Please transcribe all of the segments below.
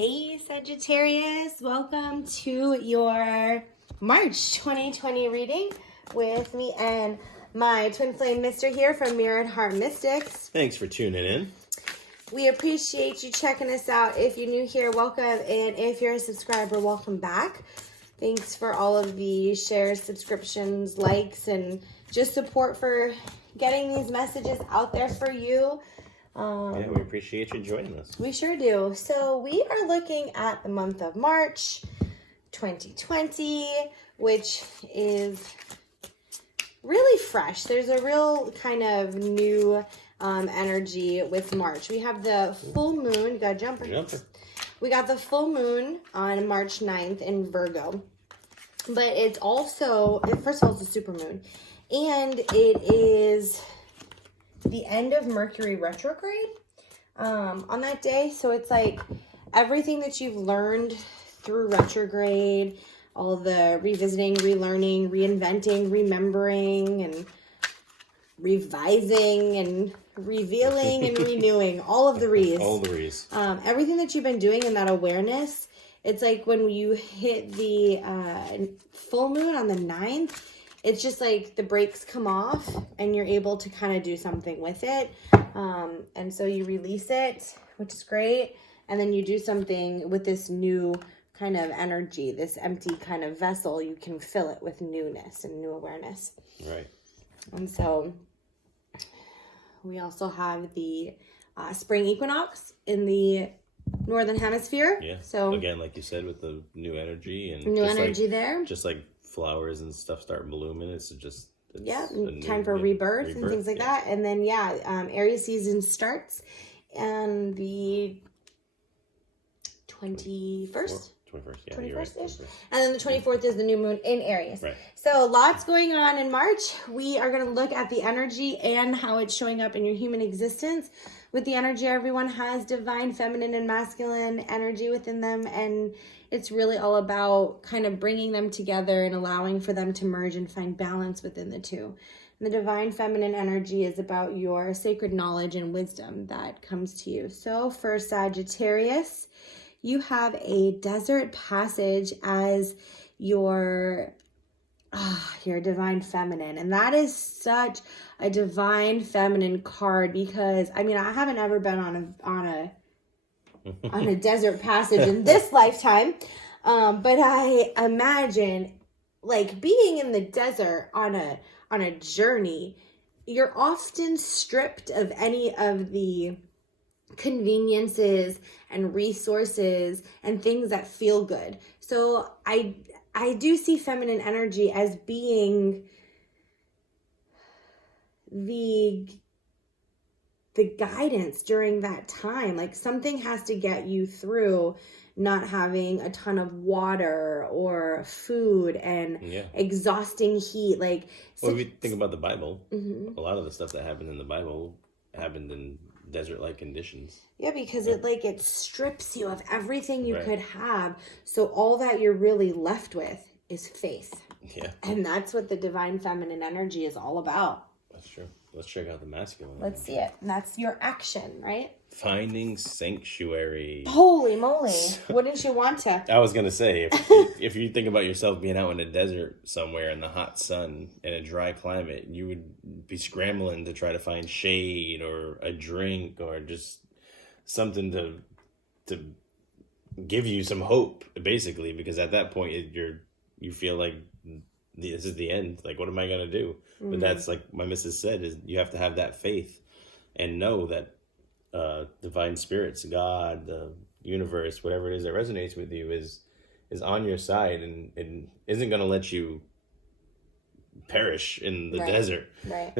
Hey Sagittarius, welcome to your March 2020 reading with me and my twin flame mister here from Mirrored Heart Mystics. Thanks for tuning in. We appreciate you checking us out. If you're new here, welcome, and if you're a subscriber, welcome back. Thanks for all of the shares, subscriptions, likes, and just support for getting these messages out there for you. Yeah, we appreciate you joining us. We sure do. So we are looking at the month of March 2020, which is really fresh. There's a real kind of new energy with March. We have the full moon. You got a jumper. We got the full moon on March 9th in Virgo. But it's also, first of all, it's a super moon. And it is the end of Mercury retrograde on that day. So it's like everything that you've learned through retrograde, all the revisiting, relearning, reinventing, remembering, and revising, and revealing, and renewing, all of the re's. All the re's. Everything that you've been doing in that awareness, it's like when you hit the full moon on the 9th, it's just like the brakes come off and you're able to kind of do something with it. And so you release it, which is great. And then you do something with this new kind of energy, this empty kind of vessel. You can fill it with newness and new awareness. Right. And so we also have the spring equinox in the northern hemisphere. Yeah. So again, like you said, with the new energy and new energy there. Just like flowers and stuff start blooming, it's time for rebirth and things like that. And then Aries season starts and the 21st. 21st-ish. And then the 24th is the new moon in Aries. Right. So lots going on in March. We are going to look at the energy and how it's showing up in your human existence. With the energy, everyone has divine feminine and masculine energy within them, and it's really all about kind of bringing them together and allowing for them to merge and find balance within the two. And the divine feminine energy is about your sacred knowledge and wisdom that comes to you. So for Sagittarius, you have a desert passage as your divine feminine. And that is such a divine feminine card because, I mean, I haven't ever been on a desert passage in this lifetime. But I imagine like being in the desert on a journey, you're often stripped of any of the conveniences and resources and things that feel good. So I do see feminine energy as being the guidance during that time. Like something has to get you through not having a ton of water or food and exhausting heat. Like, well, if you think about the Bible, a lot of the stuff that happened in the Bible happened in desert-like conditions. Yeah, because it strips you of everything you could have. So all that you're really left with is faith. Yeah. And that's what the divine feminine energy is all about. That's true. Let's check out the masculine. Let's see it. And that's your action, right? Finding sanctuary. Holy moly. Wouldn't you want to? I was going to say, if you think about yourself being out in a desert somewhere in the hot sun in a dry climate, you would be scrambling to try to find shade or a drink or just something to give you some hope, basically, because at that point you feel like this is the end. Like, what am I going to do? Mm-hmm. But that's like my missus said, is you have to have that faith and know that divine spirits, God, the universe, whatever it is that resonates with you is on your side and isn't going to let you perish in the desert. Right.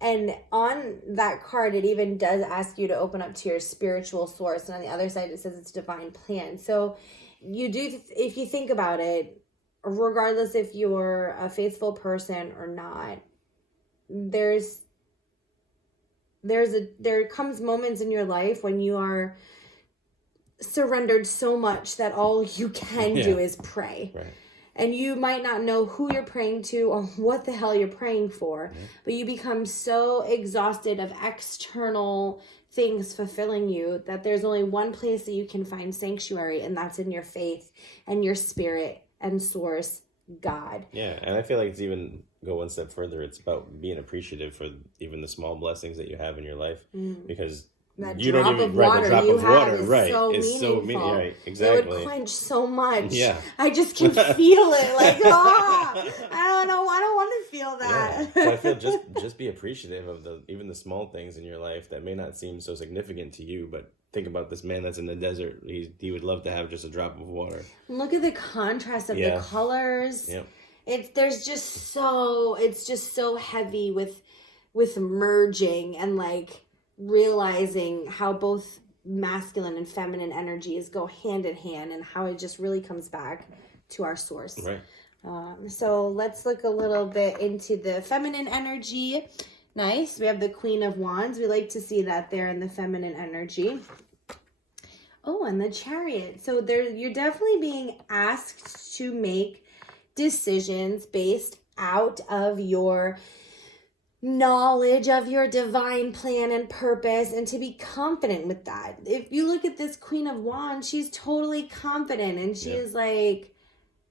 And on that card, it even does ask you to open up to your spiritual source. And on the other side, it says it's divine plan. So you do, if you think about it, regardless if you're a faithful person or not, there comes moments in your life when you are surrendered so much that all you can do is pray. Right. And you might not know who you're praying to or what the hell you're praying for, but you become so exhausted of external things fulfilling you, that there's only one place that you can find sanctuary, and that's in your faith and your spirit and source, God. Yeah, and I feel like it's even go one step further. It's about being appreciative for even the small blessings that you have in your life, because That you drop don't even of water the drop you of have water, is right? so It's so meaningful. right, exactly. It would quench so much. Yeah. I just can feel it. Like, I don't know. I don't want to feel that. Yeah. So I feel just be appreciative of even the small things in your life that may not seem so significant to you, but think about this man that's in the desert. He would love to have just a drop of water. Look at the contrast of the colors. Yep. It's just so heavy with merging and like realizing how both masculine and feminine energies go hand in hand, and how it just really comes back to our source. Right. So let's look a little bit into the feminine energy. Nice. We have the Queen of Wands. We like to see that there in the feminine energy. Oh, and the Chariot. So you're definitely being asked to make decisions based out of your knowledge of your divine plan and purpose, and to be confident with that. If you look at this Queen of Wands, she's totally confident, and she is like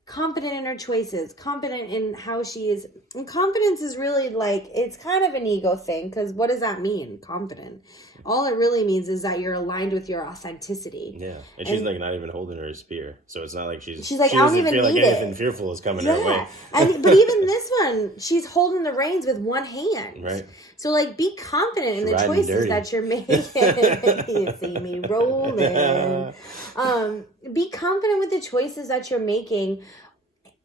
confident in her choices, confident in how she is. And confidence is really like, it's kind of an ego thing, because what does that mean, confident? All it really means is that you're aligned with your authenticity. Yeah, and she's like not even holding her spear, so it's not like she's like, she I don't doesn't even feel like need anything it. fearful is coming her way. But even this one, she's holding the reins with one hand. Right. So like, be confident in the Riding choices dirty. that you're making. You see me rolling. Be confident with the choices that you're making.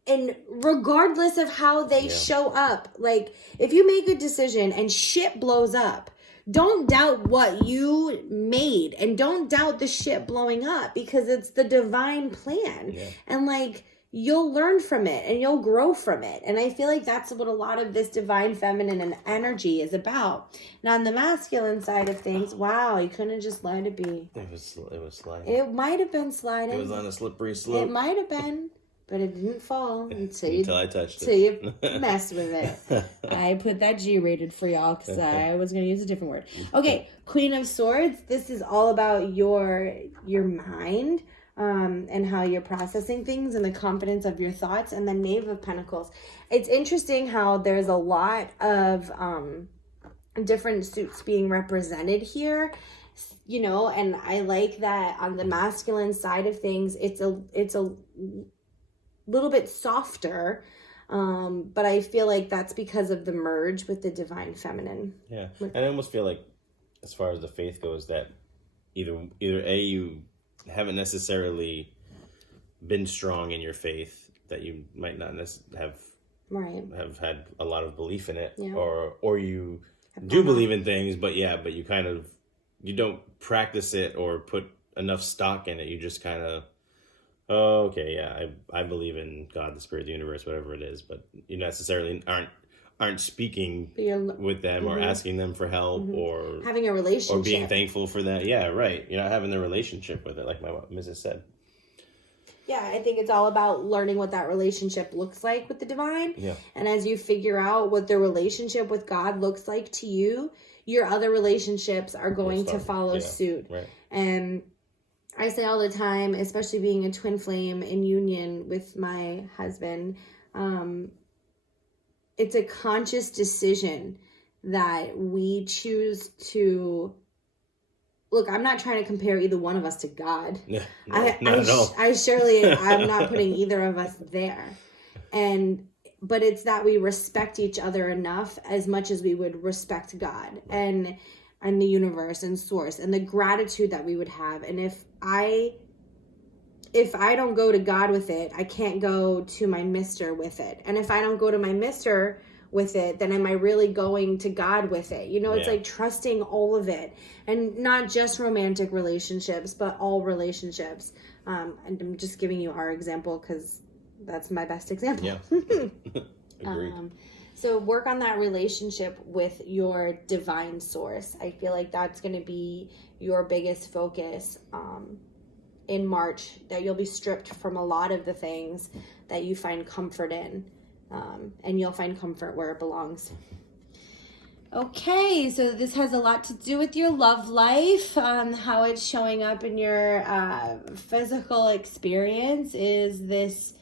And regardless of how they show up, like if you make a decision and shit blows up, don't doubt what you made, and don't doubt the shit blowing up, because it's the divine plan. Yeah. And like, you'll learn from it and you'll grow from it. And I feel like that's what a lot of this divine feminine and energy is about. Now on the masculine side of things, wow, you couldn't have just let it be. It was sliding. It might have been sliding. It was on a slippery slope. It might have been. But it didn't fall until I touched it. Until you messed with it. I put that G-rated for y'all because I was going to use a different word. Okay, Queen of Swords. This is all about your mind and how you're processing things and the confidence of your thoughts. And then Knave of Pentacles. It's interesting how there's a lot of different suits being represented here. You know, and I like that on the masculine side of things, it's a little bit softer, but I feel like that's because of the merge with the divine feminine. Yeah, and I almost feel like, as far as the faith goes, that either you haven't necessarily been strong in your faith, that you might not have had a lot of belief in it, or you do believe in things, but you kind of you don't practice it or put enough stock in it. You just kind of, oh, okay, yeah, I believe in God, the spirit, the universe, whatever it is, but you necessarily aren't speaking with them or asking them for help or having a relationship or being thankful for that. Yeah, right. You're not having the relationship with it, like my Mrs. said. Yeah, I think it's all about learning what that relationship looks like with the divine. Yeah. And as you figure out what the relationship with God looks like to you, your other relationships are going to follow suit. Right. And I say all the time, especially being a twin flame in union with my husband, it's a conscious decision that we choose to... Look, I'm not trying to compare either one of us to God. Yeah, I surely I'm not putting either of us there. But it's that we respect each other enough as much as we would respect God and the universe and source, and the gratitude that we would have. And if I don't go to God with it, I can't go to my mister with it. And if I don't go to my mister with it, then am I really going to God with it? You know, it's like trusting all of it, and not just romantic relationships, but all relationships. And I'm just giving you our example because that's my best example. Yeah. Agreed. So work on that relationship with your divine source. I feel like that's going to be your biggest focus in March, that you'll be stripped from a lot of the things that you find comfort in. And you'll find comfort where it belongs. Okay, so this has a lot to do with your love life, how it's showing up in your physical experience. Is this,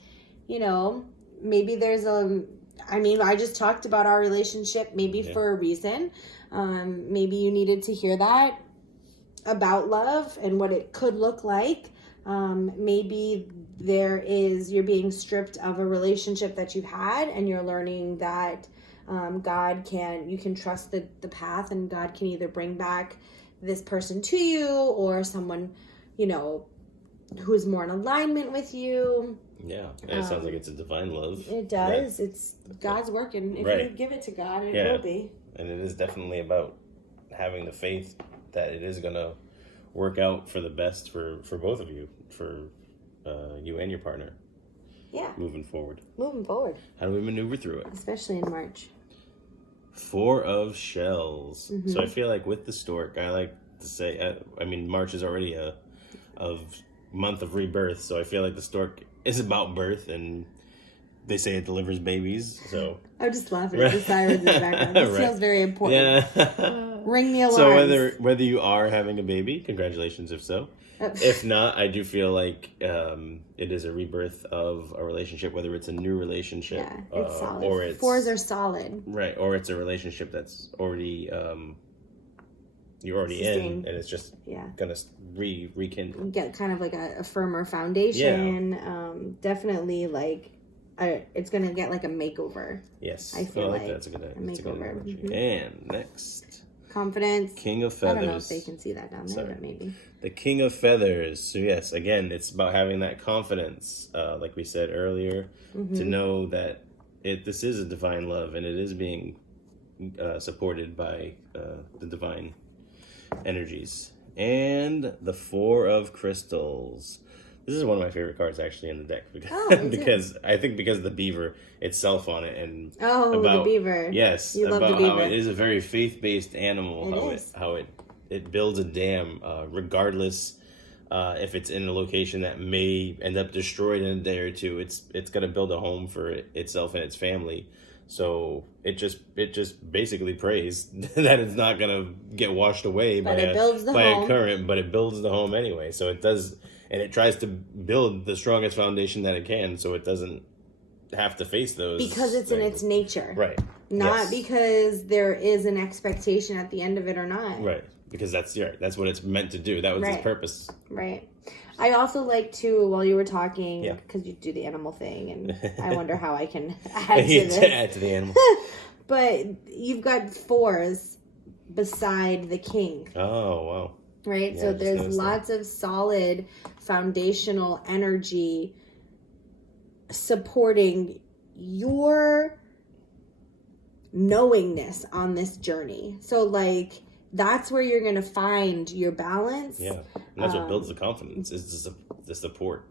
maybe there's I just talked about our relationship maybe for a reason. Maybe you needed to hear that about love and what it could look like. Maybe you're being stripped of a relationship that you've had, and you're learning that you can trust the path, and God can either bring back this person to you or someone, who's more in alignment with you. Yeah, and it sounds like it's a divine love. It does. It's God's working. If you give it to God, it will be. And it is definitely about having the faith that it is going to work out for the best for both of you, for you and your partner. Yeah. Moving forward. How do we maneuver through it? Especially in March. 4 of Shells. Mm-hmm. So I feel like with the stork, I like to say, March is already a month of rebirth, so I feel like the stork is about birth, and they say it delivers babies, so... I'm just laughing at the sirens in the background. This feels very important. Yeah. Ring the alarms. So whether you are having a baby, congratulations if so. If not, I do feel like it is a rebirth of a relationship, whether it's a new relationship. Yeah, it's solid. Or it's... 4s are solid. Right, or it's a relationship that's already... you're already in, and it's just gonna rekindle. Get kind of like a firmer foundation. Yeah. Definitely it's gonna get like a makeover. Yes, I feel like that's a good makeover. Mm-hmm. And next, confidence. King of Feathers. I don't know if they can see that down there, but maybe. The King of Feathers. So yes, again, it's about having that confidence, like we said earlier, to know that this is a divine love, and it is being supported by the divine energies. And the 4 of Crystals. This is one of my favorite cards actually in the deck because because of the beaver itself on it, and the beaver. Yes, you love about the beaver. how it is a very faith-based animal. How it builds a dam, regardless if it's in a location that may end up destroyed in a day or two. It's gonna build a home for itself and its family. So it just basically prays that it's not gonna get washed away by a current, but it builds the home anyway. So it does, and it tries to build the strongest foundation that it can, so it doesn't have to face those because it's in its nature, right? Not because there is an expectation at the end of it or not, right? Because that's what it's meant to do. That was its purpose, right? I also like to, while you were talking, because you do the animal thing, and I wonder how I can add to this. Add to the animal. But you've got 4s beside the king. Oh, wow. Right? Yeah, so there's lots of solid foundational energy supporting your knowingness on this journey. So, that's where you're going to find your balance. Yeah. And that's what builds the confidence, is the support.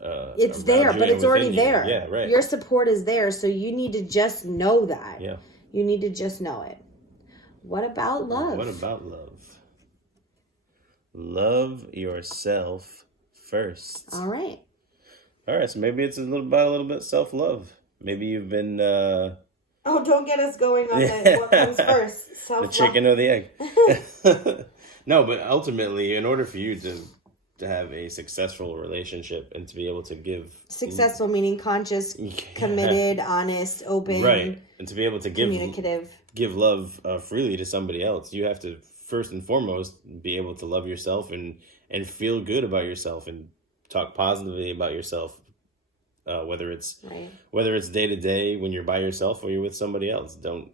It's there, but it's already there. Yeah, right. Your support is there, so you need to just know that. Yeah. You need to just know it. What about love? What about love? Love yourself first. All right, so maybe it's a little bit self-love. Maybe you've been... Oh, don't get us going on that. What comes first? Self-love. The chicken or the egg? No, but ultimately, in order for you to have a successful relationship and to be able to give... Successful meaning conscious, committed, honest, open. Right. And to be able to give love freely to somebody else, you have to, first and foremost, be able to love yourself and feel good about yourself and talk positively about yourself. Whether it's day to day when you're by yourself or you're with somebody else, don't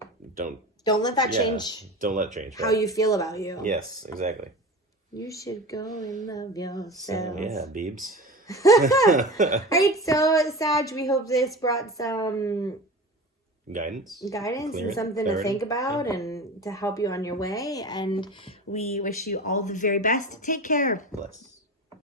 let that change. Don't let change how you feel about you. Yes, exactly. You should go and love yourself. So, yeah, Beebs. All right, so Sag, we hope this brought some guidance and something to think about and to help you on your way. And we wish you all the very best. Take care. Bless.